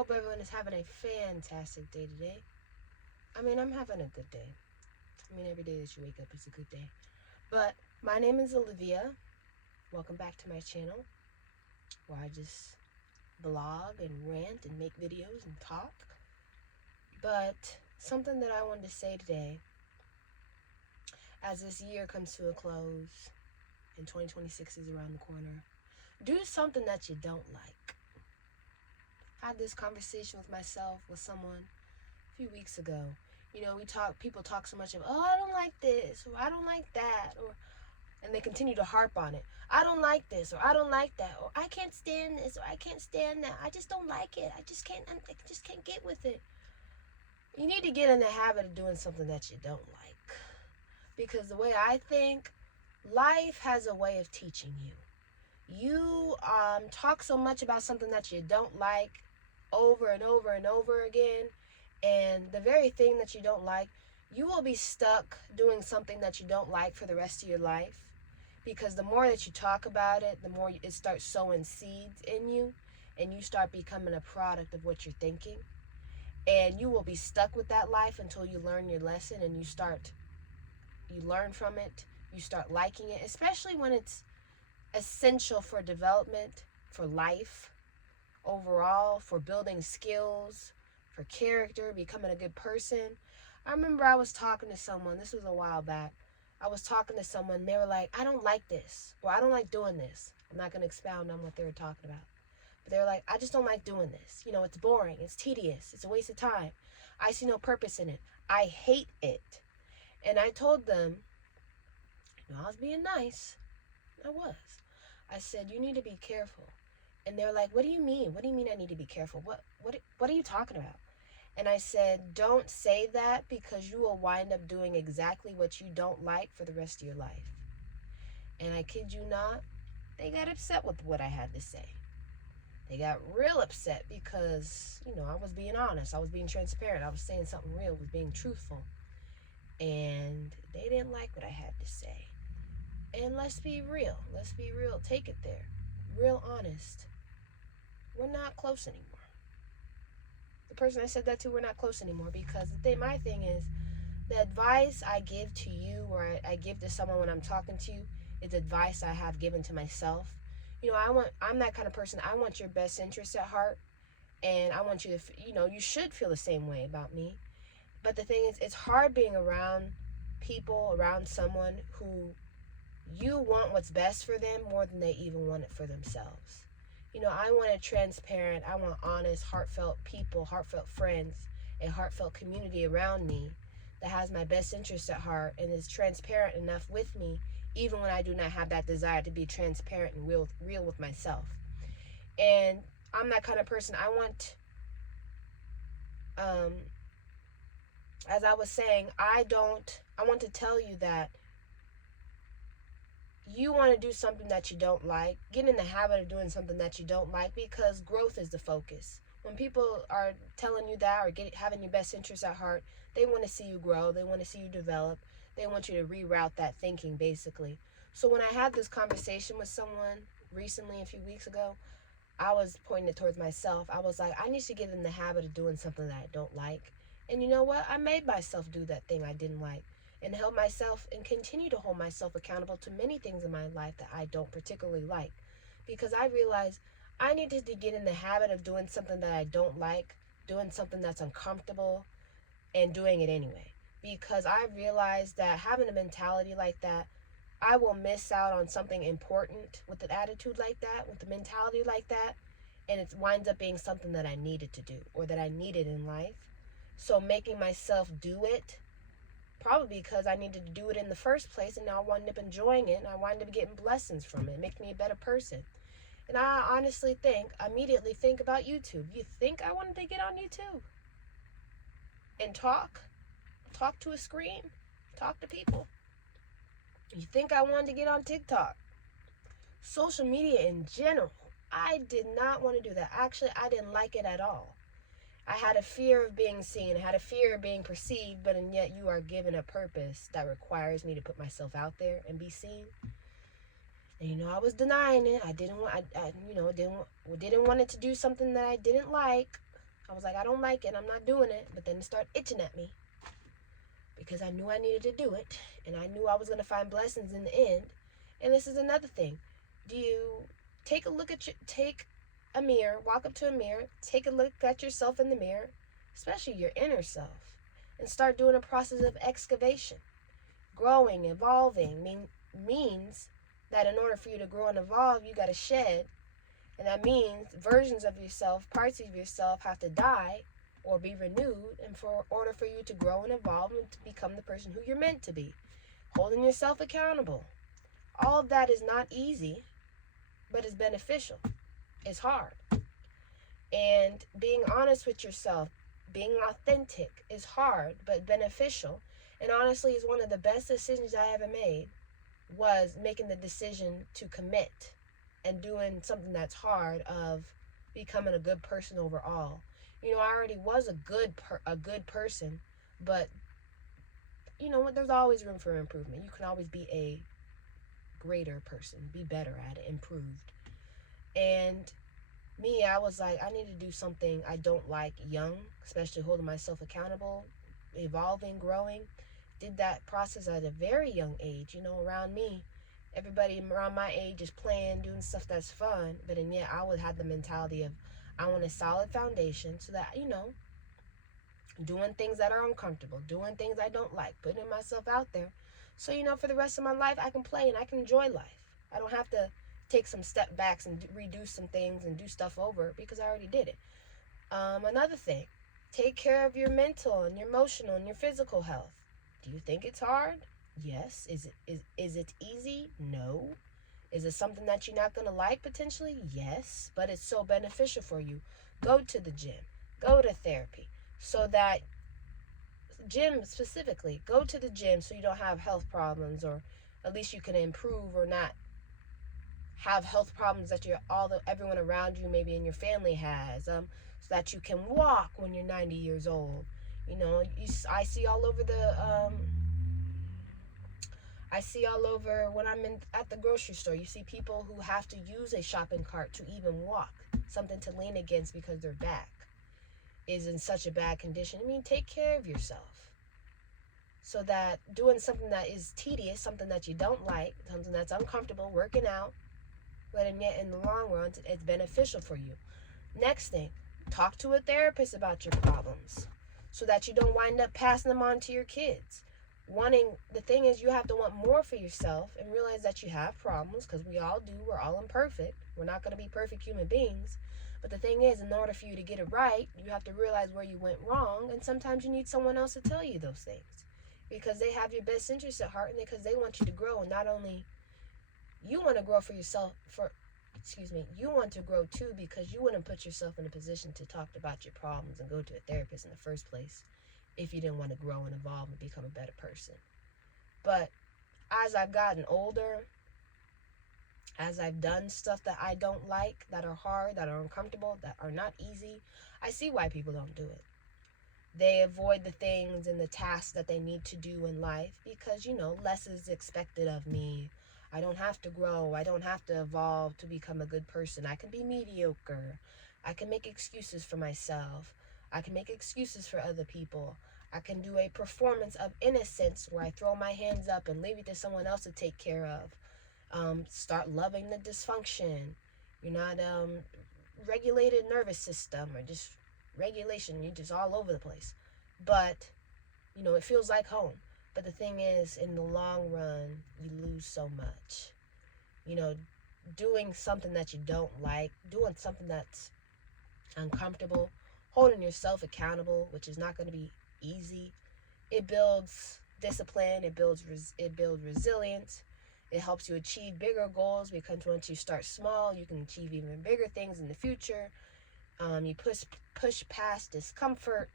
Hope everyone is having a fantastic day today. I mean, I'm having a good day. I mean, every day that you wake up is a good day. But my name is Olivia. Welcome back to my channel where I just blog and rant and make videos and talk. But something that I wanted to say today, as this year comes to a close and 2026 is around the corner, do something that you don't like. I had this conversation with myself with someone a few weeks ago. You know, people talk so much of, oh, I don't like this, or I don't like that, and they continue to harp on it. I don't like this, or I don't like that, or I can't stand this, or I can't stand that. I just don't like it. I just can't get with it. You need to get in the habit of doing something that you don't like. Because the way I think, life has a way of teaching you. You talk so much about something that you don't like over and over and over again, and the very thing that you don't like, you will be stuck doing something that you don't like for the rest of your life, because the more that you talk about it, the more it starts sowing seeds in you, and you start becoming a product of what you're thinking, and you will be stuck with that life until you learn your lesson and you learn from it, you start liking it, especially when it's essential for development, for life overall, for building skills, for character, becoming a good person. I remember I was talking to someone, this was a while back. I was talking to someone, they were like, I don't like this, or I don't like doing this. I'm not going to expound on what they were talking about. But they were like, I just don't like doing this. You know, it's boring, it's tedious, it's a waste of time. I see no purpose in it. I hate it. And I told them, you know, I was being nice. I was. I said, you need to be careful. And they're like, what do you mean? What do you mean I need to be careful? What are you talking about? And I said, don't say that, because you will wind up doing exactly what you don't like for the rest of your life. And I kid you not, they got upset with what I had to say. They got real upset because, you know, I was being honest. I was being transparent. I was saying something real, was being truthful. And they didn't like what I had to say. And let's be real. Let's be real. Take it there. Real honest. We're not close anymore. The person I said that to, we're not close anymore, because my thing is, the advice I give to you, or I give to someone when I'm talking to you, is advice I have given to myself. You know, I'm that kind of person. I want your best interest at heart, and I want you to, you know, you should feel the same way about me. But the thing is, it's hard being around people, around someone who you want what's best for them more than they even want it for themselves. You know, I want a transparent, I want honest, heartfelt people, heartfelt friends, a heartfelt community around me that has my best interest at heart and is transparent enough with me, even when I do not have that desire to be transparent and real with myself. And I'm that kind of person. I want, as I was saying, I want to tell you that you want to do something that you don't like, get in the habit of doing something that you don't like, because growth is the focus. When people are telling you that, or having your best interests at heart, they want to see you grow, they want to see you develop, they want you to reroute that thinking, basically. So when I had this conversation with someone recently, a few weeks ago, I was pointing it towards myself. I was like, I need to get in the habit of doing something that I don't like. And you know what? I made myself do that thing I didn't like, and held myself and continue to hold myself accountable to many things in my life that I don't particularly like, because I realized I needed to get in the habit of doing something that I don't like, doing something that's uncomfortable, and doing it anyway. Because I realized that having a mentality like that, I will miss out on something important with an attitude like that, with a mentality like that, and it winds up being something that I needed to do, or that I needed in life. So making myself do it, probably because I needed to do it in the first place, and now I wind up enjoying it, and I wind up getting blessings from it. It makes me a better person. And I honestly immediately think about YouTube. You think I wanted to get on YouTube and talk to a screen, talk to people? You think I wanted to get on TikTok? Social media in general, I did not want to do that. Actually, I didn't like it at all. I had a fear of being seen. I had a fear of being perceived, but and yet you are given a purpose that requires me to put myself out there and be seen. And you know, I was denying it. I didn't want, didn't want it to do something that I didn't like. I was like, I don't like it, I'm not doing it. But then it started itching at me because I knew I needed to do it, and I knew I was going to find blessings in the end. And this is another thing. Do you take a mirror, walk up to a mirror, take a look at yourself in the mirror, especially your inner self, and start doing a process of excavation. Growing, evolving means that in order for you to grow and evolve, you got to shed. And that means versions of yourself, parts of yourself have to die or be renewed in order for you to grow and evolve and to become the person who you're meant to be. Holding yourself accountable. All of that is not easy, but it's beneficial. It's hard. And being honest with yourself, being authentic is hard, but beneficial. And honestly, is one of the best decisions I ever made, was making the decision to commit and doing something that's hard, of becoming a good person overall. You know, I already was a good person, but you know what? There's always room for improvement. You can always be a greater person, be better at it, improved. And me, I was like, I need to do something I don't like young, especially holding myself accountable, evolving, growing. Did that process at a very young age. You know, around me, everybody around my age is playing, doing stuff that's fun, but and yet I would have the mentality of, I want a solid foundation so that, you know, doing things that are uncomfortable, doing things I don't like, putting myself out there. So, you know, for the rest of my life, I can play and I can enjoy life. I don't have to take some step backs and redo some things and do stuff over because I already did it. Another thing, take care of your mental and your emotional and your physical health. Do you think it's hard? Yes. Is it easy? No. Is it something that you're not going to like potentially? Yes. But it's so beneficial for you. Go to the gym. Go to therapy. So that, gym specifically, go to the gym so you don't have health problems, or at least you can improve or not have health problems that everyone around you, maybe in your family, has. So that you can walk when you're 90 years old. You know, I see all over when I'm at the grocery store. You see people who have to use a shopping cart to even walk, something to lean against because their back is in such a bad condition. I mean, take care of yourself so that doing something that is tedious, something that you don't like, something that's uncomfortable, working out, but yet in the long run, it's beneficial for you. Next thing, talk to a therapist about your problems so that you don't wind up passing them on to your kids. The thing is, you have to want more for yourself and realize that you have problems, because we all do. We're all imperfect. We're not going to be perfect human beings. But the thing is, in order for you to get it right, you have to realize where you went wrong. And sometimes you need someone else to tell you those things, because they have your best interests at heart, and because they want you to grow. And not only you want to grow for yourself, you want to grow too, because you wouldn't put yourself in a position to talk about your problems and go to a therapist in the first place if you didn't want to grow and evolve and become a better person. But as I've gotten older, as I've done stuff that I don't like, that are hard, that are uncomfortable, that are not easy, I see why people don't do it. They avoid the things and the tasks that they need to do in life because, you know, less is expected of me. I don't have to grow. I don't have to evolve to become a good person. I can be mediocre. I can make excuses for myself. I can make excuses for other people. I can do a performance of innocence where I throw my hands up and leave it to someone else to take care of. Start loving the dysfunction. You're not regulated nervous system, or just regulation. You're just all over the place. But, you know, it feels like home. But the thing is, in the long run, you lose so much. You know, doing something that you don't like, doing something that's uncomfortable, holding yourself accountable, which is not going to be easy. It builds discipline. It builds resilience. It helps you achieve bigger goals, because once you start small, you can achieve even bigger things in the future. You push past discomfort.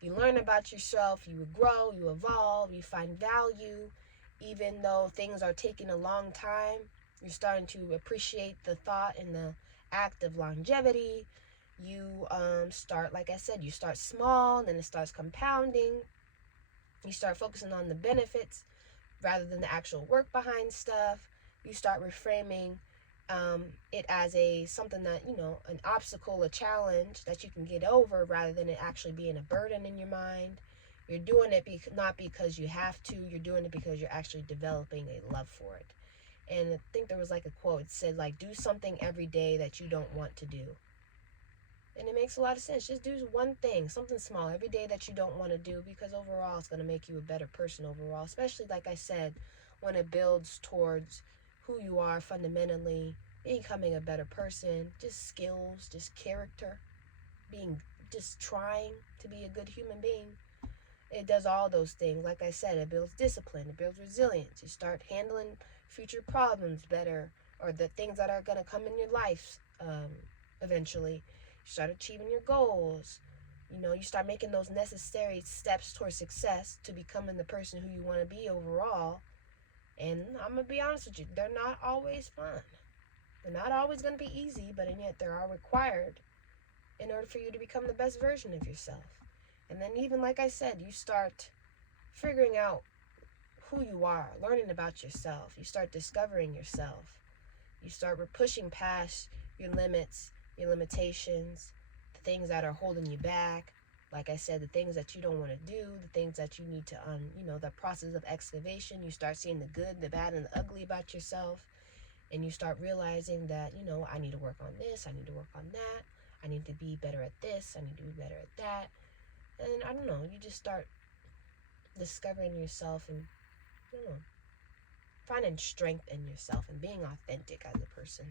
You learn about yourself. You grow. You evolve. You find value. Even though things are taking a long time, you're starting to appreciate the thought and the act of longevity. You start, like I said, you start small, and then it starts compounding. You start focusing on the benefits rather than the actual work behind stuff. You start reframing it as a something that, you know, an obstacle, a challenge that you can get over, rather than it actually being a burden in your mind. You're doing it not because you have to. You're doing it because you're actually developing a love for it. And I think there was like a quote. It said like, do something every day that you don't want to do. And it makes a lot of sense. Just do one thing, something small every day that you don't want to do, because overall it's going to make you a better person overall. Especially, like I said, when it builds towards who you are fundamentally, becoming a better person, just skills, just character, being, just trying to be a good human being. It does all those things. Like I said, it builds discipline, it builds resilience. You start handling future problems better, or the things that are going to come in your life eventually. You start achieving your goals. You know, you start making those necessary steps towards success to becoming the person who you want to be overall. And I'm going to be honest with you, they're not always fun. They're not always going to be easy, but and yet they are required in order for you to become the best version of yourself. And then, even like I said, you start figuring out who you are, learning about yourself. You start discovering yourself. You start pushing past your limits, your limitations, the things that are holding you back. Like I said, the things that you don't want to do, the things that you need to, the process of excavation. You start seeing the good, the bad, and the ugly about yourself. And you start realizing that, I need to work on this, I need to work on that, I need to be better at this, I need to be better at that. And I don't know, you just start discovering yourself and, finding strength in yourself and being authentic as a person.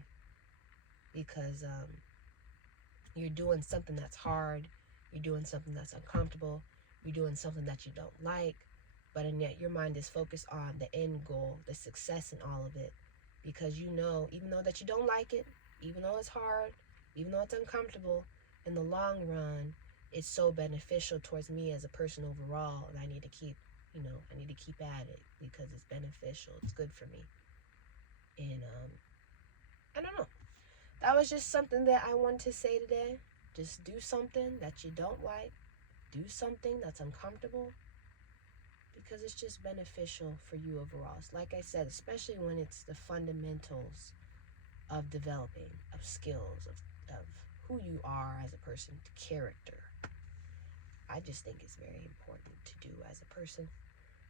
Because you're doing something that's hard, you're doing something that's uncomfortable, you're doing something that you don't like, but and yet your mind is focused on the end goal, the success in all of it. Because even though that you don't like it, even though it's hard, even though it's uncomfortable, in the long run, it's so beneficial towards me as a person overall, and I need to keep at it because it's beneficial. It's good for me. And I don't know. That was just something that I wanted to say today. Just do something that you don't like. Do something that's uncomfortable, because it's just beneficial for you overall. It's like I said, especially when it's the fundamentals of developing, of skills, of who you are as a person, character. I just think it's very important to do as a person,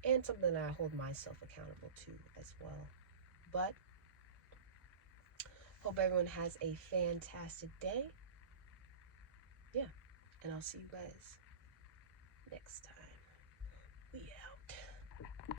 and something that I hold myself accountable to as well. But hope everyone has a fantastic day. Yeah, and I'll see you guys next time. We out.